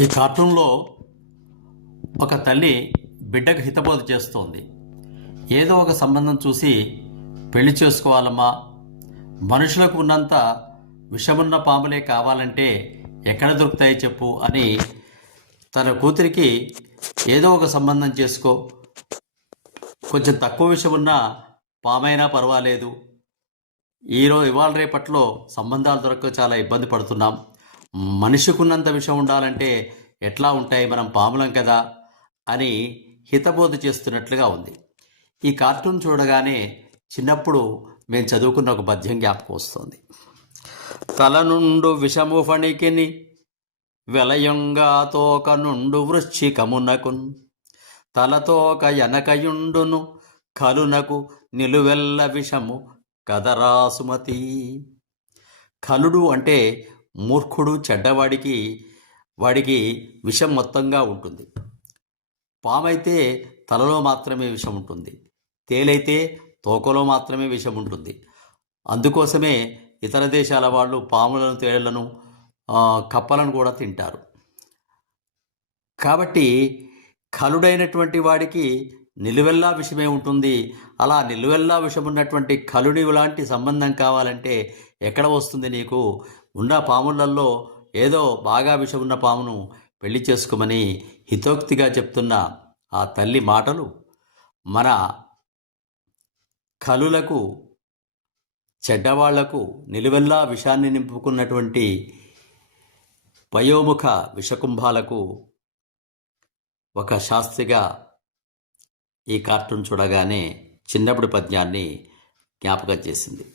ఈ కార్టూన్లో ఒక తల్లి బిడ్డకు హితబోధ చేస్తోంది. ఏదో ఒక సంబంధం చూసి పెళ్ళి చేసుకోవాలమ్మా. మనుషులకు ఉన్నంత విషమున్న పాములే కావాలంటే ఎక్కడ దొరుకుతాయి చెప్పు అని తన కూతురికి ఏదో ఒక సంబంధం చేసుకో. కొంచెం తక్కువ విషమున్న పామైనా పర్వాలేదు. ఈరోజు ఇవాళ రేపట్లో సంబంధాలు దొరక్క చాలా ఇబ్బంది పడుతున్నాం. మనిషికున్నంత విషం ఉండాలంటే ఎట్లా ఉంటాయి మనం పాములం కదా అని హితబోధ చేస్తున్నట్లుగా ఉంది. ఈ కార్టూన్ చూడగానే చిన్నప్పుడు మేము చదువుకున్న ఒక పద్యం జ్ఞాపకం వస్తుంది. తల నుండు విషము ఫణికిని వెలయంగా తోక నుండు వృశ్చికమునకున్ తలతోక ఎనకయుండును కలునకు నిలువెల్ల విషము కదరాసుమతి. కలుడు అంటే మూర్ఖుడు చెడ్డవాడికి వాడికి విషం మొత్తంగా ఉంటుంది. పామైతే తలలో మాత్రమే విషం ఉంటుంది. తేలైతే తోకలో మాత్రమే విషం ఉంటుంది. అందుకోసమే ఇతర దేశాల వాళ్ళు పాములను తేళ్ళను కప్పలను కూడా తింటారు. కాబట్టి కలుడైనటువంటి వాడికి నిలువెల్లా విషమే ఉంటుంది. అలా నిలువెల్లా విషం ఉన్నటువంటి కలుడి లాంటి సంబంధం కావాలంటే ఎక్కడ వస్తుంది నీకు? ఉన్న పాములలో ఏదో బాగా విషం ఉన్న పామును పెళ్ళి చేసుకోమని హితోక్తిగా చెప్తున్న ఆ తల్లి మాటలు మన కలులకు చెడ్డవాళ్ళకు నిలువెల్లా విషాన్ని నింపుకున్నటువంటి వయోముఖ విషకుంభాలకు ఒక శాస్త్రిగా ఈ కార్టూన్ చూడగానే చిన్నప్పుడు పద్యాన్ని జ్ఞాపకం చేసింది.